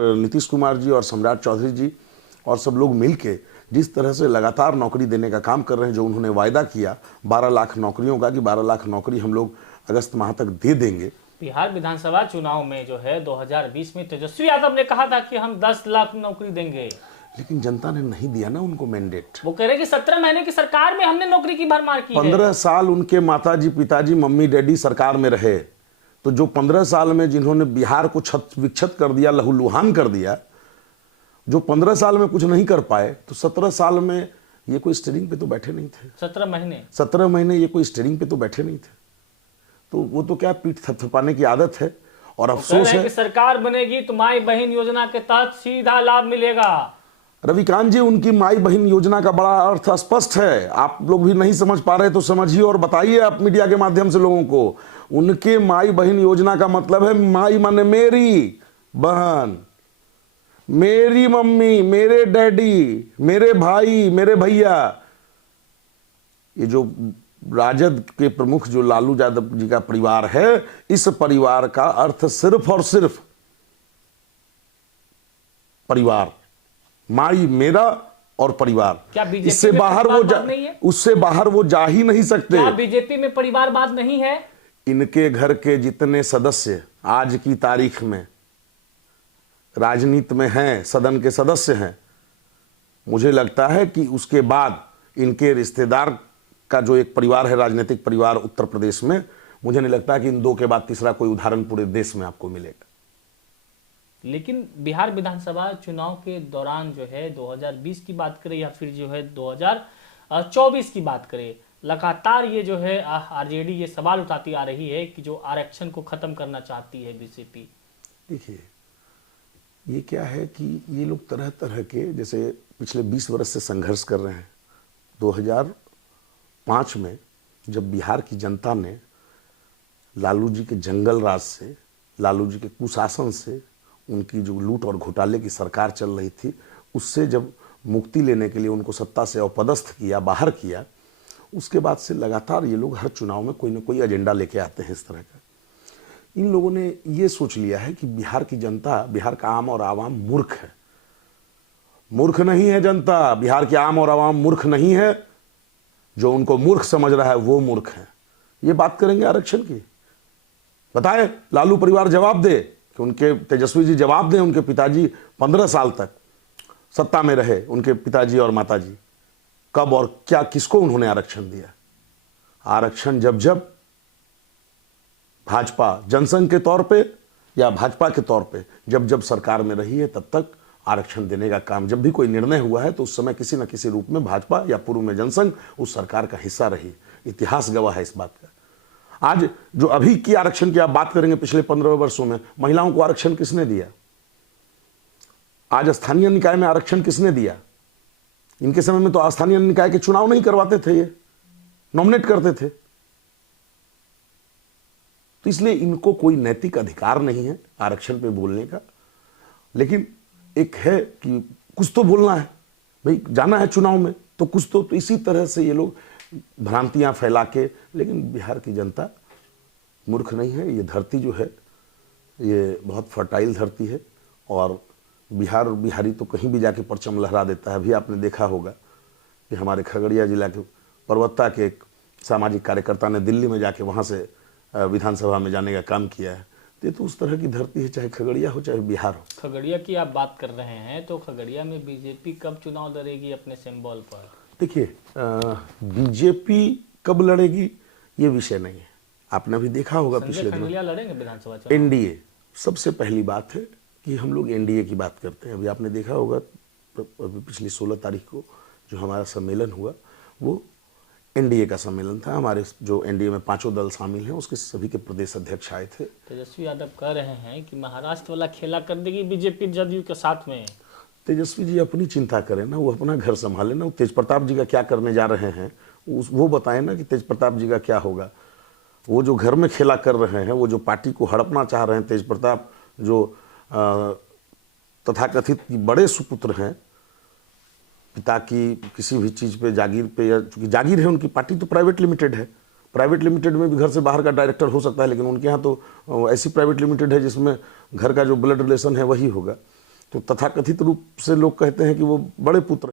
नीतीश कुमार जी और सम्राट चौधरी जी और सब लोग मिलके जिस तरह से लगातार नौकरी देने का काम कर रहे हैं, जो उन्होंने वायदा किया 12 लाख नौकरियों का कि 12 लाख नौकरी हम लोग अगस्त माह तक दे देंगे। बिहार विधानसभा चुनाव में जो है 2020 में तेजस्वी यादव ने कहा था कि हम 10 लाख नौकरी देंगे, लेकिन जनता ने नहीं दिया ना उनको मैंडेट। वो कह रहे कि 17 महीने की सरकार में हमने नौकरी की भरमार की 15 साल उनके माताजी पिताजी मम्मी डैडी सरकार में रहे, तो जो 15 साल में जिन्होंने बिहार को छत विक्षत कर दिया, लहूलुहान कर दिया, जो 15 साल में कुछ नहीं कर पाए, तो 17 साल में ये कोई स्टीयरिंग पे तो बैठे नहीं थे। 17 महीने ये कोई स्टीयरिंग पे तो बैठे नहीं थे, तो वो तो क्या पीठ थपथपाने की आदत है। और अफसोस है कि सरकार बनेगी तो माई बहन योजना के तहत सीधा लाभ मिलेगा। रविकांत जी, उनकी माई बहन योजना का बड़ा अर्थ स्पष्ट है, आप लोग भी नहीं समझ पा रहे तो समझिए और बताइए आप मीडिया के माध्यम से लोगों को। उनके माई बहन योजना का मतलब है माई माने मेरी बहन, मेरी मम्मी, मेरे डैडी, मेरे भाई, मेरे भैया। ये जो राजद के प्रमुख जो लालू यादव जी का परिवार है, इस परिवार का अर्थ सिर्फ और सिर्फ परिवार, माई मेरा और परिवार। क्या इससे बाहर वो उससे बाहर वो जा ही नहीं सकते। क्या बीजेपी में परिवारवाद नहीं है? इनके घर के जितने सदस्य आज की तारीख में राजनीति में हैं, सदन के सदस्य हैं, मुझे लगता है कि उसके बाद इनके रिश्तेदार का जो एक परिवार है, राजनीतिक परिवार उत्तर प्रदेश में, मुझे नहीं लगता कि इन दो के बाद तीसरा कोई उदाहरण पूरे देश में आपको मिलेगा। लेकिन बिहार विधानसभा चुनाव के दौरान जो है 2020 की बात करें या फिर जो है 2024 की बात करें, लगातार ये जो है आरजेडी ये सवाल उठाती आ रही है कि जो आरक्षण को खत्म करना चाहती है बीजेपी। देखिए, ये क्या है कि ये लोग तरह तरह के, जैसे पिछले 20 वर्ष से संघर्ष कर रहे हैं। 2005 में जब बिहार की जनता ने लालू जी के जंगल राज से, लालू जी के कुशासन से, उनकी जो लूट और घोटाले की सरकार चल रही थी, उससे जब मुक्ति लेने के लिए उनको सत्ता से अपदस्थ किया, बाहर किया, उसके बाद से लगातार ये लोग हर चुनाव में कोई ना कोई एजेंडा लेके आते हैं इस तरह का। इन लोगों ने ये सोच लिया है कि बिहार की जनता, बिहार का आम और आवाम मूर्ख है। मूर्ख नहीं है जनता, बिहार के आम और आवाम मूर्ख नहीं है। जो उनको मूर्ख समझ रहा है वो मूर्ख है। ये बात करेंगे आरक्षण की, बताए लालू परिवार जवाब दे कि उनके तेजस्वी जी जवाब दें, उनके पिताजी 15 साल तक सत्ता में रहे, उनके पिताजी और माताजी, कब और क्या किसको उन्होंने आरक्षण दिया? आरक्षण जब जब भाजपा जनसंघ के तौर पे या भाजपा के तौर पे जब जब सरकार में रही है, तब तक आरक्षण देने का काम, जब भी कोई निर्णय हुआ है तो उस समय किसी न किसी रूप में भाजपा या पूर्व में जनसंघ उस सरकार का हिस्सा रही। इतिहास गवाह है इस बात का। आज जो अभी की आरक्षण की आप बात करेंगे, पिछले 15 वर्षों में महिलाओं को आरक्षण किसने दिया? आज स्थानीय निकाय में आरक्षण किसने दिया? इनके समय में तो स्थानीय निकाय के चुनाव नहीं करवाते थे, ये नॉमिनेट करते थे। तो इसलिए इनको कोई नैतिक अधिकार नहीं है आरक्षण पे बोलने का। लेकिन एक है कि कुछ तो बोलना है भाई, जाना है चुनाव में तो कुछ तो इसी तरह से ये लोग भ्रांतियां फैला के। लेकिन बिहार की जनता मूर्ख नहीं है। ये धरती जो है ये बहुत फर्टाइल धरती है, और बिहार और बिहारी तो कहीं भी जाके परचम लहरा देता है। अभी आपने देखा होगा कि हमारे खगड़िया जिला के परवत्ता के एक सामाजिक कार्यकर्ता ने दिल्ली में जाके वहाँ से विधानसभा में जाने का काम किया है। तो उस तरह की धरती है, चाहे खगड़िया हो चाहे बिहार हो। खगड़िया की आप बात कर रहे हैं, तो खगड़िया में बीजेपी कब चुनाव लड़ेगी अपने सिंबल पर? देखिए, बीजेपी कब लड़ेगी ये विषय नहीं है। आपने अभी देखा होगा पिछले दिनों लड़ेंगे विधानसभा चुनाव। एनडीए सबसे पहली बात है कि हम लोग एनडीए की बात करते हैं। अभी आपने देखा होगा पिछली 16 तारीख को जो हमारा सम्मेलन हुआ वो एनडीए का सम्मेलन था। हमारे जो एनडीए में 5 दल शामिल हैं उसके सभी के प्रदेश अध्यक्ष आए थे। तेजस्वी यादव कह रहे हैं कि महाराष्ट्र वाला खेला कर देगी बीजेपी जदयू के साथ में। तेजस्वी जी अपनी चिंता करें ना, वो अपना घर संभाले ना। तेज प्रताप जी का क्या करने जा रहे हैं वो बताएं ना कि तेज प्रताप जी का क्या होगा। वो जो घर में खेला कर रहे हैं, वो जो पार्टी को हड़पना चाह रहे हैं तेज प्रताप, जो तथाकथित बड़े सुपुत्र हैं, पिता की किसी भी चीज़ पे जागीर पे, या चूँकि जागीर है उनकी, पार्टी तो प्राइवेट लिमिटेड है। प्राइवेट लिमिटेड में भी घर से बाहर का डायरेक्टर हो सकता है, लेकिन उनके यहाँ तो ऐसी प्राइवेट लिमिटेड है जिसमें घर का जो ब्लड रिलेशन है वही होगा। तो तथाकथित रूप से लोग कहते हैं कि वो बड़े पुत्र